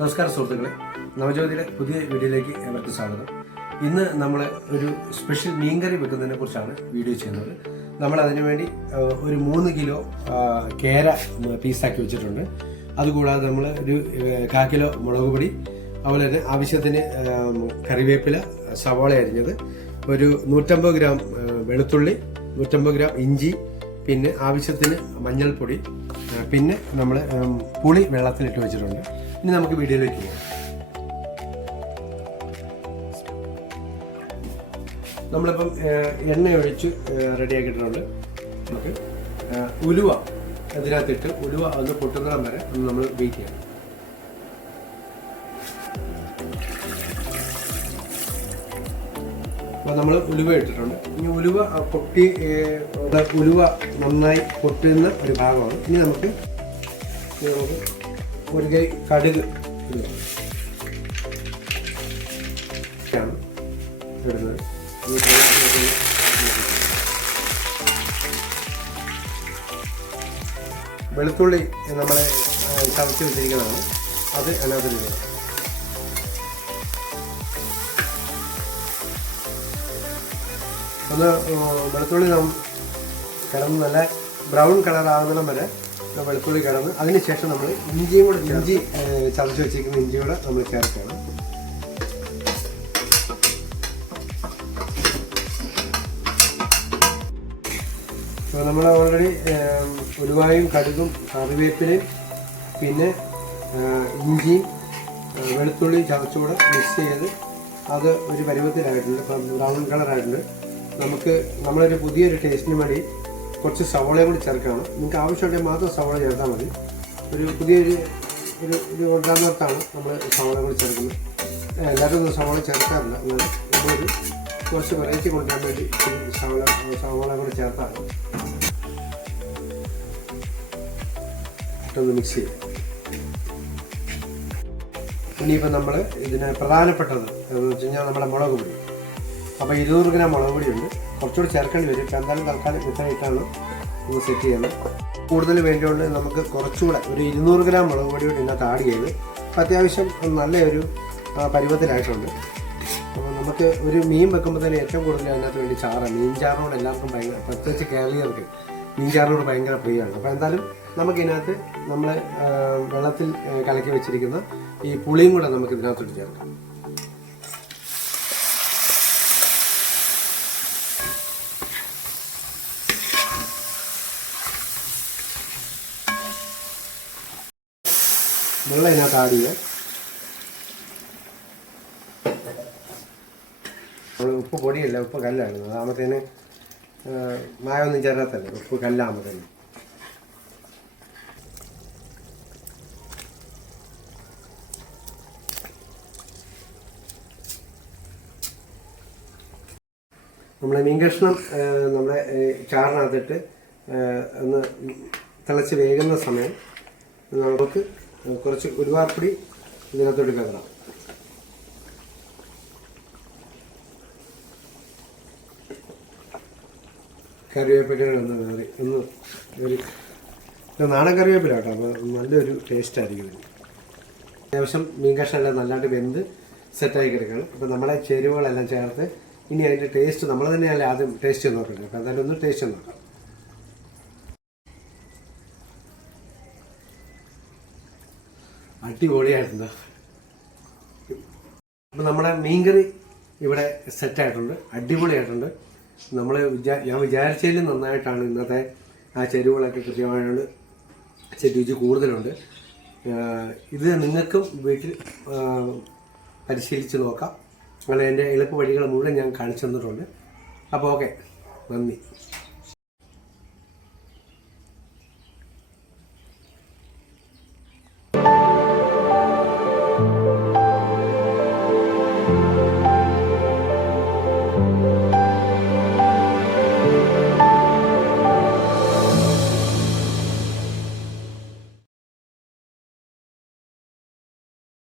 നമസ്കാരം സുഹൃത്തുക്കളെ. നവജ്യോതിയുടെ പുതിയ വീഡിയോയിലേക്ക് ഏവർക്കും സ്വാഗതം. ഇന്ന് നമ്മൾ ഒരു സ്പെഷ്യൽ മീൻകറി വെക്കുന്നതിനെ കുറിച്ചാണ് വീഡിയോ ചെയ്യുന്നത്. നമ്മൾ അതിനുവേണ്ടി ഒരു മൂന്ന് കിലോ കേര പീസാക്കി വെച്ചിട്ടുണ്ട്. അതുകൂടാതെ നമ്മൾ ഒരു കാ കിലോ മുളക് പൊടി അതുപോലെ തന്നെ ആവശ്യത്തിന് കറിവേപ്പില സവാള അരിഞ്ഞത് ഒരു നൂറ്റമ്പത് ഗ്രാം വെളുത്തുള്ളി നൂറ്റമ്പത് ഗ്രാം ഇഞ്ചി പിന്നെ ആവശ്യത്തിന് മഞ്ഞൾപ്പൊടി പിന്നെ നമ്മൾ പുളി വെള്ളത്തിലിട്ട് വെച്ചിട്ടുണ്ട്. ഇനി നമുക്ക് വീഡിയോയിലേക്ക് പോകാം. നമ്മളിപ്പം എണ്ണ ഒഴിച്ച് റെഡിയാക്കിയിട്ടുണ്ട്. നമുക്ക് ഉലുവ അതിനകത്തിട്ട് ഉലുവ ഒന്ന് പൊട്ടുന്നിടം വരെ നമ്മൾ വെയിറ്റ് ചെയ്യണം. അപ്പോൾ നമ്മൾ ഉലുവ ഇട്ടിട്ടുണ്ട്. ഇനി ഉലുവ പൊട്ടി ഉലുവ നന്നായി പൊട്ടുന്ന ഒരു ഭാഗമാണ്. ഇനി നമുക്ക് നമുക്ക് ഒരു കൈ കടുക്. വെളുത്തുള്ളി നമ്മളെ ചതച്ച് വെച്ചിരിക്കുന്നതാണ്. അത് അതിനകത്ത് ഒന്ന് വെളുത്തുള്ളി നാം കിടന്ന് നല്ല ബ്രൗൺ കളർ ആകുന്നിടം വരെ വെളുത്തുള്ളി കിടന്ന് അതിനുശേഷം നമ്മൾ ഇഞ്ചിയും കൂടെ ഇഞ്ചി. ചതച്ച് വെച്ചിരിക്കുന്ന ഇഞ്ചി കൂടെ നമ്മൾ ചേർക്കണം. അപ്പോൾ നമ്മൾ ഓൾറെഡി ഉരുവായും കടുകും കറിവേപ്പിലയും പിന്നെ ഇഞ്ചിയും വെളുത്തുള്ളിയും ചതച്ചുകൂടെ മിക്സ് ചെയ്ത് അത് ഒരു പരുവത്തിലായിട്ടുണ്ട്. ഇപ്പം ബ്രൗൺ കളറായിട്ടുണ്ട്. നമുക്ക് നമ്മളൊരു പുതിയൊരു ടേസ്റ്റിന് വേണ്ടി കുറച്ച് സവോളയും കൂടി ചേർക്കണം നിങ്ങൾക്ക് ആവശ്യമുണ്ടെങ്കിൽ മാത്രം സവോള ചേർത്താൽ മതി. ഒരു പുതിയൊരു ഒരു ഇത് കൊണ്ടുവന്നിടത്താണ് നമ്മൾ സവോള കൂടി ചേർക്കുന്നത്. എല്ലാവരും സവോള ചേർക്കാറില്ല. എന്നാൽ നമ്മളൊരു കുറച്ച് വെറൈറ്റി കൊണ്ടുവരാൻ വേണ്ടി സവോള സവോള കൂടി ചേർത്താണ് ഇട്ടൊന്ന് മിക്സ് ചെയ്യാം. ഇനിയിപ്പോൾ നമ്മൾ ഇതിന് പ്രധാനപ്പെട്ടത് എന്ന് വെച്ച് കഴിഞ്ഞാൽ നമ്മുടെ മുളക് പൊടി. അപ്പോൾ ഇരുന്നൂറ് ഗ്രാം മുളക് പൊടിയുണ്ട്. കുറച്ചുകൂടി ചേർക്കേണ്ടി വരും. ഇപ്പം എന്തായാലും തൽക്കാലം ഇത്രയായിട്ടാണ് ഇത് സെറ്റ് ചെയ്യുന്നത്. കൂടുതൽ വേണ്ടിയുണ്ട് നമുക്ക് കുറച്ചുകൂടെ ഒരു ഇരുന്നൂറ് ഗ്രാം മുളക് പൊടി കൂടി ഇതിനകത്ത് ആഡ് ചെയ്ത് അത്യാവശ്യം നല്ലൊരു പരുവത്തിലായിട്ടുണ്ട്. അപ്പോൾ നമുക്ക് ഒരു മീൻ വെക്കുമ്പോൾ തന്നെ ഏറ്റവും കൂടുതൽ അതിനകത്ത് വേണ്ടി ചാറ്. മീൻ ചാറിനോട് എല്ലാവർക്കും ഭയങ്കര പ്രത്യേകിച്ച് കേരളീയർക്ക് മീൻ ചാറിനോട് ഭയങ്കര പ്രിയമാണ്. അപ്പോൾ എന്തായാലും നമുക്ക് നമുക്കിതിനകത്ത് നമ്മൾ വെള്ളത്തിൽ കലക്കി വെച്ചിരിക്കുന്ന ഈ പുളിയും കൂടെ നമുക്ക് ഇതിനകത്തോട്ട് ചേർക്കാം. വെള്ളം ഇതിനകത്ത് ആഡ് നമ്മൾ ഉപ്പ് പൊടിയല്ല ഉപ്പ് കല്ലാണ്. അതാകുമ്പോഴത്തേന് മായൊന്നും ചേരാത്തല്ല ഉപ്പ് കല്ലാകുമ്പോഴത്തേന് നമ്മളെ മീൻ കഷ്ണം നമ്മുടെ ചാറിനകത്തിട്ട് ഒന്ന് തിളച്ച് വേകുന്ന സമയം നമുക്ക് കുറച്ച് ഉരുവാപ്പൊടി ഇതിനകത്തോട്ട് കയറണം കറിവേപ്പിലൊന്ന് കയറി ഒന്ന് ഒരു നാടൻ കറിവേപ്പില കേട്ടോ അപ്പോൾ നല്ലൊരു ടേസ്റ്റ് ആയിരിക്കും അത്യാവശ്യം മീൻ കഷ്ണമെല്ലാം നല്ലതായിട്ട് വെന്ത് സെറ്റായി കിടക്കണം അപ്പോൾ നമ്മുടെ ചേരുവകളെല്ലാം ചേർത്ത് ഇനി അതിന്റെ ടേസ്റ്റ് നമ്മൾ തന്നെയല്ലേ ആദ്യം ടേസ്റ്റ് ചെയ്ത് നോക്കണം അപ്പോൾ എന്തായാലും ഒന്ന് ടേസ്റ്റ് ചെയ്ത് നോക്കാം. അടിപൊളിയായിട്ടുണ്ട്. അപ്പം നമ്മുടെ മീൻകറി ഇവിടെ സെറ്റായിട്ടുണ്ട് അടിപൊളിയായിട്ടുണ്ട്. നമ്മൾ വിചാ ഞാൻ വിചാരിച്ചതിലും നന്നായിട്ടാണ് ഇന്നത്തെ ആ ചെരുവുകളൊക്കെ കൃത്യമായുണ്ട് ചെരുവിച്ച് കൂടുതലുണ്ട്. ഇത് നിങ്ങൾക്കും വീട്ടിൽ പരിശീലിച്ച് നോക്കാം. അങ്ങനെ എന്റെ എളുപ്പ വഴികൾ മുഴുവൻ ഞാൻ കാണിച്ചു തന്നിട്ടുണ്ട്. അപ്പോൾ ഓക്കെ. നന്ദി.